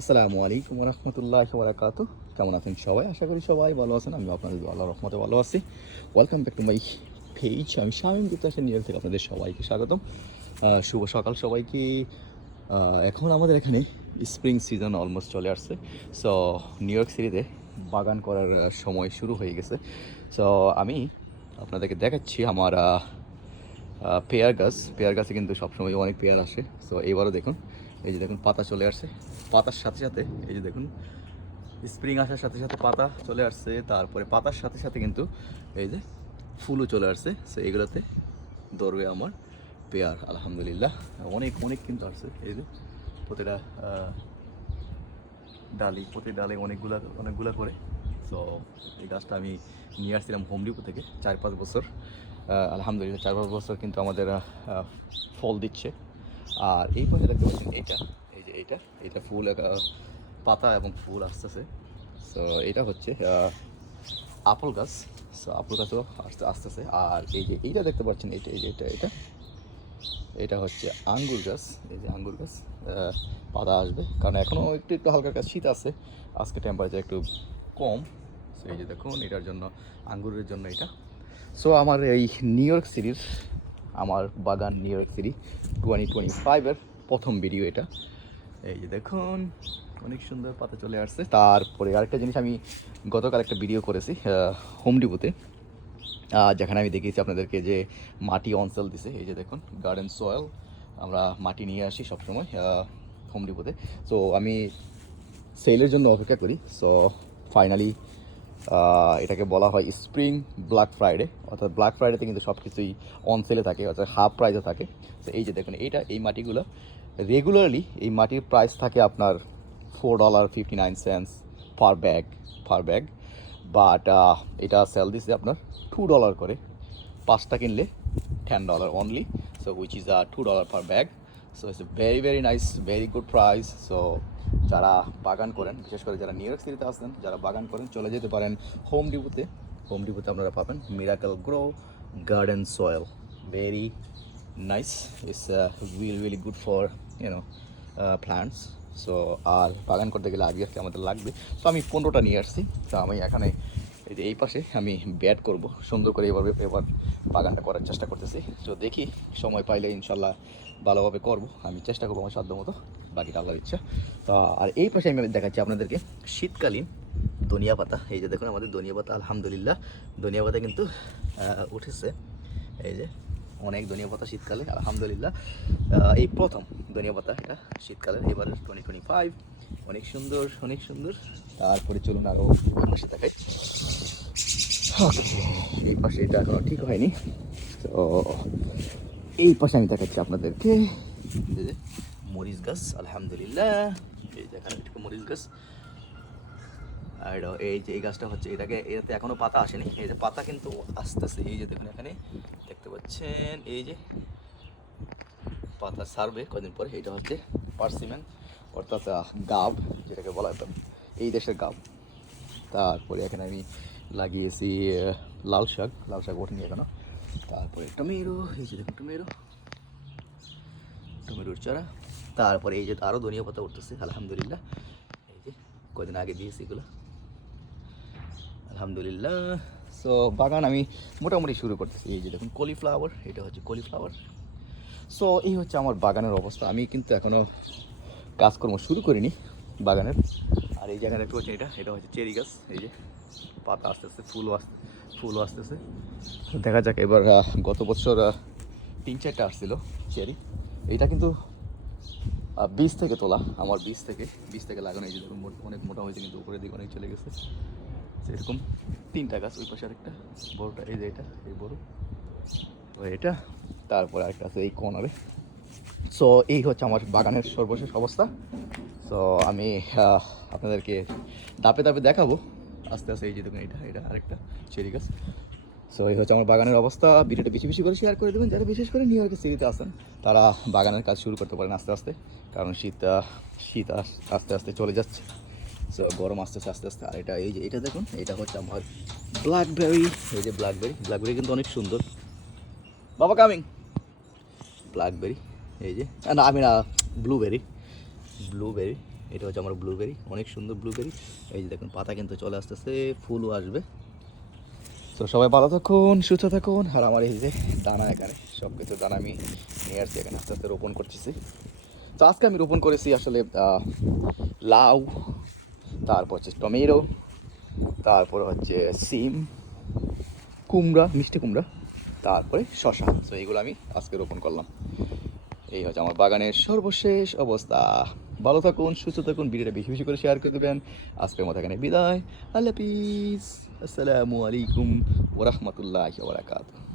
আসসালামু আলাইকুম রহমতুল্লাহ বারাকাতু কেমন আছেন সবাই? আশা করি সবাই ভালো আছেন। আমি আপনাদের আল্লাহ রহমতে ভালো আছি। Welcome back to my page আমি শামীম গুপ্তা নিউ থেকে আপনাদের সবাইকে স্বাগতম। শুভ সকাল সবাইকে। এখন আমাদের এখানে স্প্রিং সিজন অলমোস্ট চলে আসছে। সো নিউ ইয়র্ক সিটিতে বাগান করার সময় শুরু হয়ে গেছে। সো আমি আপনাদেরকে দেখাচ্ছি আমার পেয়ার গাছ। পেয়ার গাছে কিন্তু সবসময় অনেক পেয়ার আসে। সো এবারও দেখুন। এই যে দেখুন, পাতা চলে আসছে। পাতার সাথে সাথে, এই যে দেখুন স্প্রিং আসার সাথে সাথে পাতা চলে আসছে, তারপরে পাতার সাথে সাথে কিন্তু এই যে ফুলও চলে আসছে। সো এগুলোতে ধরবে আমার পেয়ার, আলহামদুলিল্লাহ। অনেক অনেক কিন্তু আসছে, এই যে প্রতিটা ডালি, প্রতি ডালে অনেকগুলা অনেকগুলা করে। তো এই গাছটা আমি নিয়ে আসছিলাম হোম ডিপো থেকে চার পাঁচ বছর। আলহামদুলিল্লাহ, চার পাঁচ বছর কিন্তু আমাদের ফল দিচ্ছে। আর এই পাশে দেখতে পাচ্ছেন এইটা, এই যে এইটা এটা ফুল পাতা এবং ফুল আসতেছে। সো এটা হচ্ছে আপেল গাছ। সো আপেল গাছও আসতে, আসতেছে। আর এই যে এইটা দেখতে পাচ্ছেন, এইটা, এই যে এটা এটা এটা হচ্ছে আঙ্গুর গাছ। এই যে আঙ্গুর গাছ পাতা আসবে। কারণ এখনও একটু একটু হালকা হালকা শীত আছে। আজকে টেম্পারেচার একটু কম। সো এই যে দেখুন, এটার জন্য, আঙ্গুরের জন্য এটা। সো আমার এই নিউ ইয়র্ক সিটির আমার বাগান New York City twenty twenty ফাইভের প্রথম ভিডিও এটা। এই যে দেখুন, অনেক সুন্দর পাতা চলে আসছে। তারপরে আরেকটা জিনিস আমি গতকাল একটা ভিডিও করেছি হোম ডিপোতে যেখানে আমি দেখিয়েছি আপনাদেরকে যে মাটি অঞ্চল দিছে। এই যে দেখুন গার্ডেন সয়েল আমরা মাটি নিয়ে আসি সবসময় হোম ডিপোতে সো আমি সেলের জন্য অপেক্ষা করি। সো ফাইনালি এটাকে বলা হয় স্প্রিং ব্ল্যাক ফ্রাইডে অর্থাৎ ব্ল্যাক ফ্রাইডেতে কিন্তু সব কিছুই অন সেলে থাকে, অর্থাৎ হাফ প্রাইসে থাকে। তো এই যে দেখুন, এইটা, এই মাটিগুলো রেগুলারলি এই মাটির প্রাইস থাকে আপনার four dollar fifty nine cents per bag per bag but এটা সেল দিচ্ছে আপনার টু ডলার করে। পাঁচটা কিনলে ten dollar only so which is a two dollar per bag so it's very very nice very good price so যারা বাগান করেন, বিশেষ করে যারা নিউ ইয়র্ক সিটিতে আসেন যারা বাগান করেন, চলে যেতে পারেন হোম ডিপুতে হোম ডিপুতে আপনারা পাবেন Miracle Gro garden soil very nice it's really really good for you know plants so আর বাগান করতে গেলে আগে আমাদের লাগবে। তো আমি পনেরোটা নিয়ে আসছি। তো আমি এখানে এই যে এই পাশে আমি ব্যাট করব। সুন্দর করে এভাবে, এবার বাগানটা করার চেষ্টা করতেছি। তো দেখি সময় পাইলে ইনশাল্লাহ ভালোভাবে করব। আমি চেষ্টা করব আমার সাধ্য মতো বাকিটা আল্লাহর ইচ্ছা তা, আর এই পাশে আমি দেখাচ্ছি আপনাদেরকে শীতকালীন ধনিয়া পাতা। এই যে দেখুন আমাদের ধনিয়া পাতা, আলহামদুলিল্লাহ। ধনিয়া পাতা কিন্তু উঠেছে। এই যে অনেক ধনিয়া পাতা শীতকালে, আলহামদুলিল্লাহ। এই প্রথম ধনিয়া পাতা এটা শীতকালে এবার টোয়েন্টি টোয়েন্টি ফাইভ অনেক সুন্দর অনেক সুন্দর। তারপরে চলুন আরও পাশে দেখাই। এই পাশে এটা এখনও ঠিক হয়নি। তো, এই পাশে আমি দেখাচ্ছি আপনাদেরকে। মরিচ গাছ, আলহামদুলিল্লাহ। এই এখানে একটু মরিচ গাছ। আর এই যে এই গাছটা হচ্ছে, এটাকে এটাতে এখনও পাতা আসেনি। এই যে পাতা কিন্তু আস্তে আস্তে এই যে দেখুন এখানে, দেখতে পাচ্ছেন, এই যে পাতা সারবে কদিন পরে। এটা হচ্ছে পার্সিমেন অর্থাৎ গাব, যেটাকে বলা হয়। এই দেশের গাব। তারপরে এখানে আমি লাগিয়েছি লাল শাক লাল শাক ওঠেনি এখনও। তারপরে টমেটো, এই যে দেখুন টমেটো। টমেটোর চারা। তারপরে এই যে আরও ধনিয়া পাতা উঠতেছে, আলহামদুলিল্লাহ। এই যে কদিন আগে দিয়েছি এগুলো। আলহামদুলিল্লাহ। সো বাগান আমি মোটামুটি শুরু করতেছি। এই যে দেখুন কলিফ্লাওয়ার এটা হচ্ছে কলিফ্লাওয়ার সো এই হচ্ছে আমার বাগানের অবস্থা। আমি কিন্তু এখনও কাজকর্ম শুরু করিনি বাগানের। আর এই জায়গায় দেখতে পাচ্ছেন এটা? এটা হচ্ছে চেরি গাছ। এই যে পাতা আসতেছে, ফুলও আসতে ফুলও আসতেছে। দেখা যাক, এবার গত বছর তিন চারটা আসছিল চেরি। এটা কিন্তু বীজ থেকে তোলা, আমার বীজ থেকে বীজ থেকে লাগানো, এই যে দেখুন অনেক মোটা হয়েছে, কিন্তু উপরের দিকে অনেক চলে গেছে। তো এরকম তিনটা গাছ, ওই পাশে আরেকটা, বড়টা, এই যে এটা, এই বড় এটা, তারপরে আরেকটা আছে এই কর্নারে সো এই হচ্ছে আমার বাগানের সর্বশেষ অবস্থা। সো আমি আপনাদেরকে দাপে দাপে দেখাবো। আস্তে আস্তে এই যে দেখুন, এটা এটা আরেকটা চেরি গাছ। সো এই হচ্ছে আমার বাগানের অবস্থা। ভিডিওটা বেশি বেশি করে শেয়ার করে দেবেন। যারা বিশেষ করে নিউ ইয়র্কের সিটিতে আসেন তারা বাগানের কাজ শুরু করতে পারেন আস্তে আস্তে। কারণ শীত শীত আস- আস্তে আস্তে চলে যাচ্ছে। সো গরম আসতেছে আস্তে আস্তে। আর এটা, এই যে, এটা দেখুন, এটা হচ্ছে আমার ব্ল্যাকবেরি এই যে ব্ল্যাকবেরি ব্ল্যাকবেরি কিন্তু অনেক সুন্দর। বাবা কামিং ব্ল্যাকবেরি এই যে না, আমি না ব্লুবেরি ব্লুবেরি এটা হচ্ছে আমার ব্লুবেরি অনেক সুন্দর ব্লুবেরি এই যে দেখুন, পাতা কিন্তু চলে আসতেছে ফুলও আসবে। তো সবাই ভালো থাকুন, সুস্থ থাকুন। আর আমার এই যে দানা এখানে সব কিছু দানা আমি নিয়ে আসছি এখানে, আস্তে আস্তে রোপণ করতেছি। তো আজকে আমি রোপণ করেছি আসলে লাউ, তারপর হচ্ছে টমেটো, তারপর হচ্ছে সিম, কুমড়া, মিষ্টি কুমড়া, তারপরে শশা তো এইগুলো আমি আজকে রোপণ করলাম। এই হচ্ছে আমার বাগানের সর্বশেষ অবস্থা। ভালো থাকুন, সুস্থ থাকুন, ভিডিওটা বেশি বেশি করে শেয়ার করে দেবেন। আজকের মতো এখানে বিদায়। আল্লাহ হাফিজ। আসসালামু আলাইকুম ওরহমতুল্লাহ বারাকাতুহ।